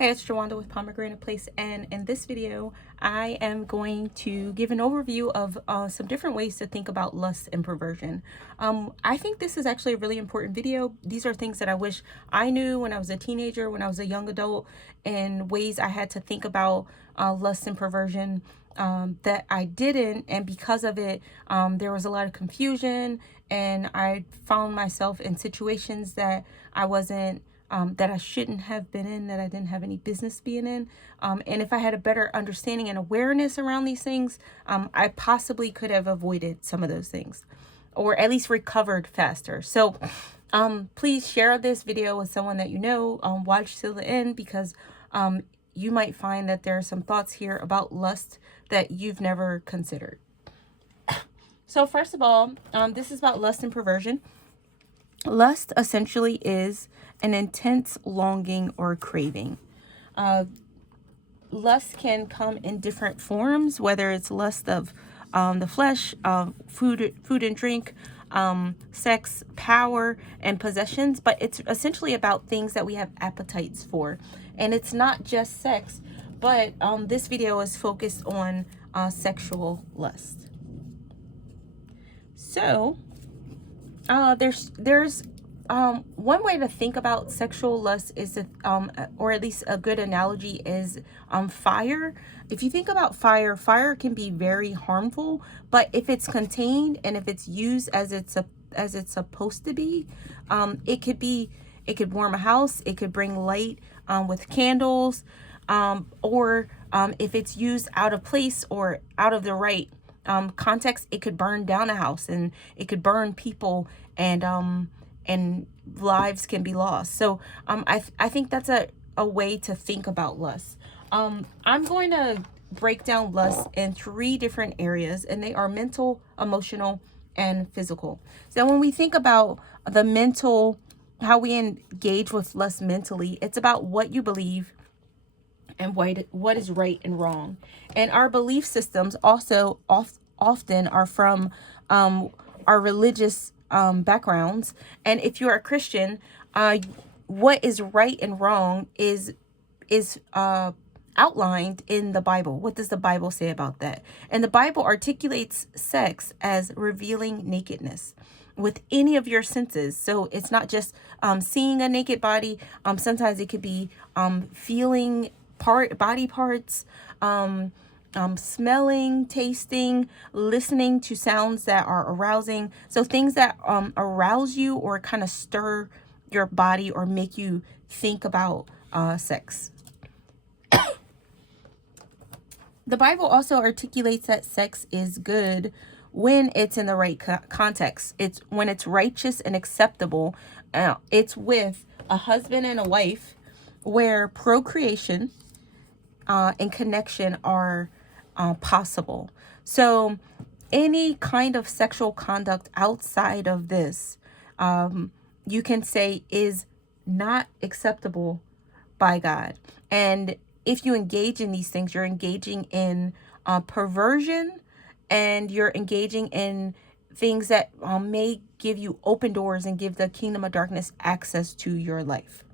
Hey, it's Jawanda with Pomegranate Place, and in this video, I am going to give an overview of some different ways to think about lust and perversion. I think this is actually a really important video. These are things that I wish I knew when I was a teenager, when I was a young adult, and ways I had to think about lust and perversion that I didn't, and because of it, there was a lot of confusion, and I found myself in situations that I wasn't that I shouldn't have been in, that I didn't have any business being in. And if I had a better understanding and awareness around these things, I possibly could have avoided some of those things, or at least recovered faster. So please share this video with someone that you know. Watch till the end, because you might find that there are some thoughts here about lust that you've never considered. So first of all, this is about lust and perversion. Lust essentially is an intense longing or craving. Lust can come in different forms, whether it's lust of the flesh, food and drink, sex, power, and possessions, but it's essentially about things that we have appetites for. And it's not just sex, but this video is focused on sexual lust. So there's one way to think about sexual lust is or at least a good analogy is fire. If you think about fire, fire can be very harmful, but if it's contained and if it's used as it's supposed to be, it could warm a house, it could bring light with candles, or if it's used out of place or out of the right context, it could burn down a house, and it could burn people, and lives can be lost. So I think that's a way to think about lust. I'm going to break down lust in 3 different areas, and they are mental, emotional, and physical. So when we think about the mental, how we engage with lust mentally, it's about what you believe and what is right and wrong. And our belief systems also often are from our religious backgrounds. And if you're a Christian, what is right and wrong is outlined in the Bible. What does the Bible say about that? And the Bible articulates sex as revealing nakedness with any of your senses. So it's not just seeing a naked body. Sometimes it could be feeling body parts, smelling, tasting, listening to sounds that are arousing. So things that arouse you or kind of stir your body or make you think about sex. The Bible also articulates that sex is good when it's in the right context. It's when it's righteous and acceptable. It's with a husband and a wife, where procreation and connection are possible. So any kind of sexual conduct outside of this, you can say is not acceptable by God. And if you engage in these things, you're engaging in perversion, and you're engaging in things that may give you open doors and give the kingdom of darkness access to your life.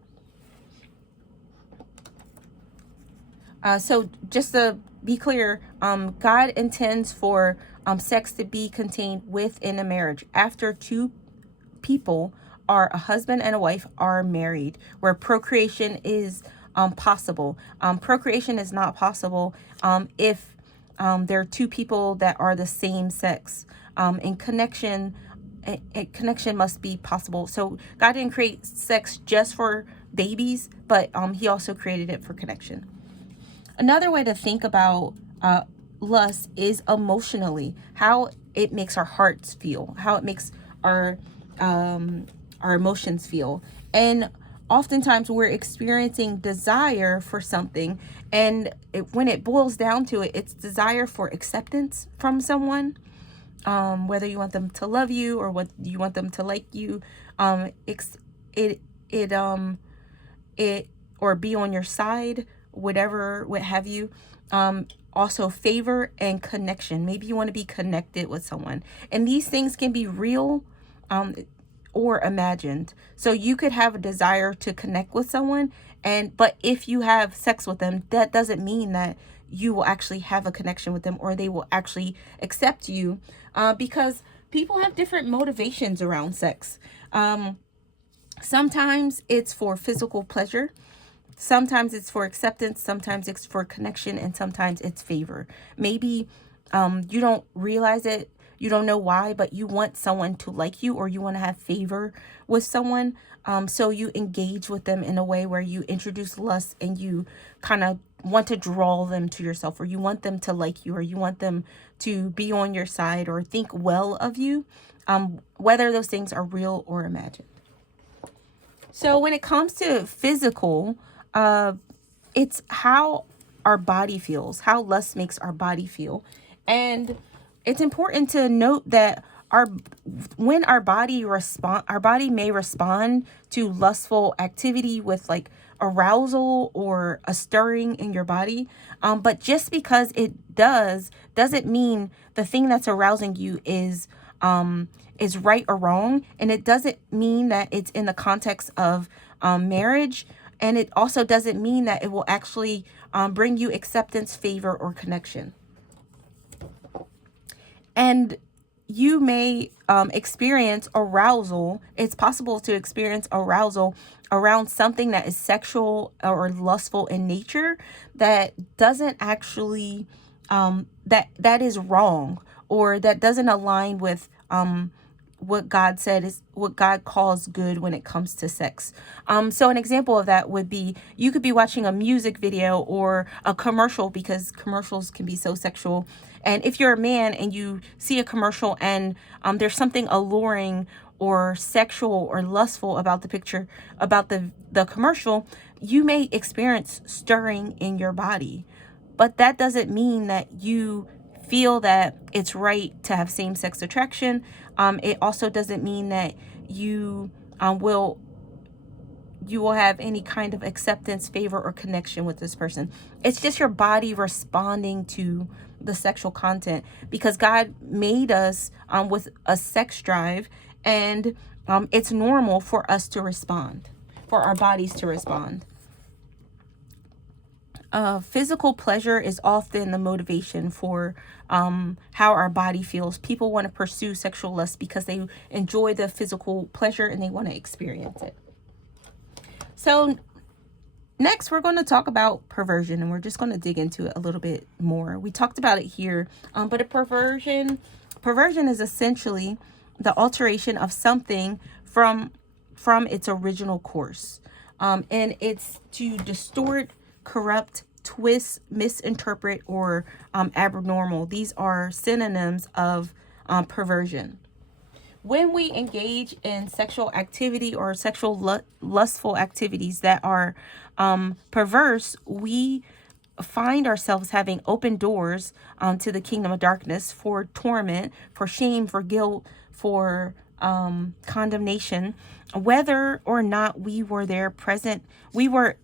So just to be clear, God intends for sex to be contained within a marriage after 2 people are a husband and a wife are married, where procreation is possible. Procreation is not possible if there are 2 people that are the same sex. And connection must be possible. So God didn't create sex just for babies, but he also created it for connection. Another way to think about lust is emotionally, how it makes our hearts feel, how it makes our emotions feel. And oftentimes we're experiencing desire for something, and when it boils down to it, it's desire for acceptance from someone, whether you want them to love you or what you want them to like you, or be on your side, whatever, what have you. Also favor and connection. Maybe you want to be connected with someone, and these things can be real, or imagined. So you could have a desire to connect with someone, but if you have sex with them, that doesn't mean that you will actually have a connection with them or they will actually accept you, because people have different motivations around sex. Sometimes it's for physical pleasure. Sometimes it's for acceptance, sometimes it's for connection, and sometimes it's favor. Maybe you don't realize it, you don't know why, but you want someone to like you or you want to have favor with someone. So you engage with them in a way where you introduce lust and you kind of want to draw them to yourself, or you want them to like you, or you want them to be on your side or think well of you, whether those things are real or imagined. So when it comes to physical, it's how our body feels, how lust makes our body feel. And it's important to note that when our body may respond to lustful activity with like arousal or a stirring in your body. But just because it doesn't mean the thing that's arousing you is right or wrong. And it doesn't mean that it's in the context of marriage. And it also doesn't mean that it will actually bring you acceptance, favor, or connection. And you may experience arousal. It's possible to experience arousal around something that is sexual or lustful in nature that doesn't actually, that is wrong, or that doesn't align with what God said is what God calls good when it comes to sex. So an example of that would be, you could be watching a music video or a commercial, because commercials can be so sexual. And if you're a man and you see a commercial and there's something alluring or sexual or lustful about the picture, about the commercial, you may experience stirring in your body. But that doesn't mean that you feel that it's right to have same-sex attraction. It also doesn't mean that you will have any kind of acceptance, favor, or connection with this person. It's just your body responding to the sexual content, because God made us with a sex drive, and it's normal for us to respond, for our bodies to respond. Physical pleasure is often the motivation for how our body feels. People want to pursue sexual lust because they enjoy the physical pleasure and they want to experience it. So next, we're going to talk about perversion, and we're just going to dig into it a little bit more. We talked about it here, but a perversion is essentially the alteration of something from its original course, and it's to distort, corrupt, twist, misinterpret, or abnormal. These are synonyms of perversion. When we engage in sexual activity or sexual lustful activities that are perverse, we find ourselves having open doors to the kingdom of darkness, for torment, for shame, for guilt, for condemnation. Whether or not we were there present, we were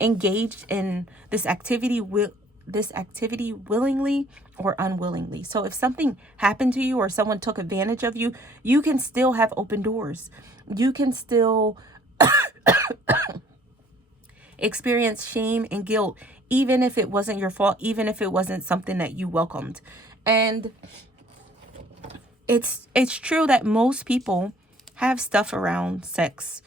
engaged in this activity willingly or unwillingly. So if something happened to you or someone took advantage of you, you can still have open doors. You can still experience shame and guilt, even if it wasn't your fault, even if it wasn't something that you welcomed. And it's true that most people have stuff around sex,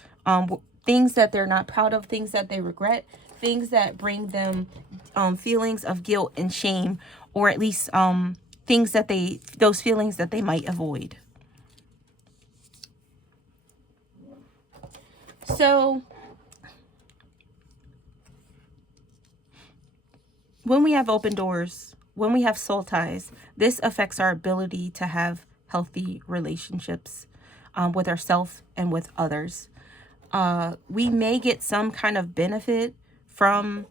things that they're not proud of, things that they regret, things that bring them feelings of guilt and shame, or at least those feelings that they might avoid. So when we have open doors, when we have soul ties, this affects our ability to have healthy relationships with ourselves and with others. We may get some kind of benefit from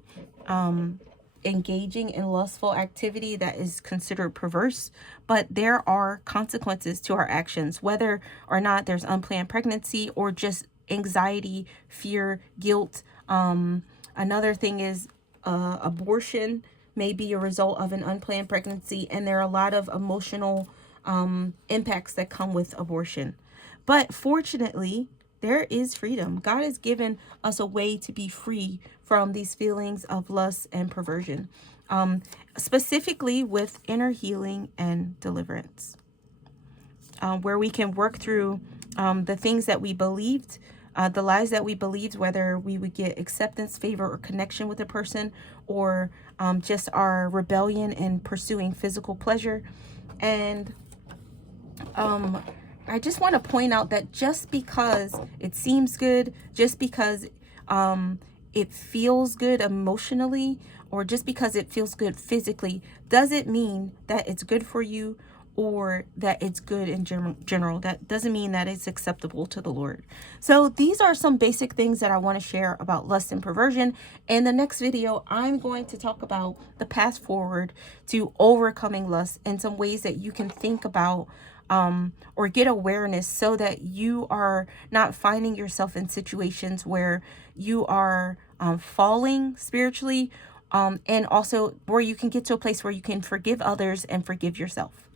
engaging in lustful activity that is considered perverse, but there are consequences to our actions, whether or not there's unplanned pregnancy or just anxiety, fear, guilt. Another thing is abortion may be a result of an unplanned pregnancy, and there are a lot of emotional impacts that come with abortion. But fortunately, there is freedom. God has given us a way to be free from these feelings of lust and perversion, specifically with inner healing and deliverance, where we can work through the things that we believed, the lies that we believed, whether we would get acceptance, favor, or connection with a person, or just our rebellion in pursuing physical pleasure. And I just want to point out that just because it seems good, just because it feels good emotionally, or just because it feels good physically, doesn't mean that it's good for you or that it's good in general. That doesn't mean that it's acceptable to the Lord. So these are some basic things that I want to share about lust and perversion. In the next video, I'm going to talk about the path forward to overcoming lust and some ways that you can think about or get awareness so that you are not finding yourself in situations where you are falling spiritually, and also where you can get to a place where you can forgive others and forgive yourself.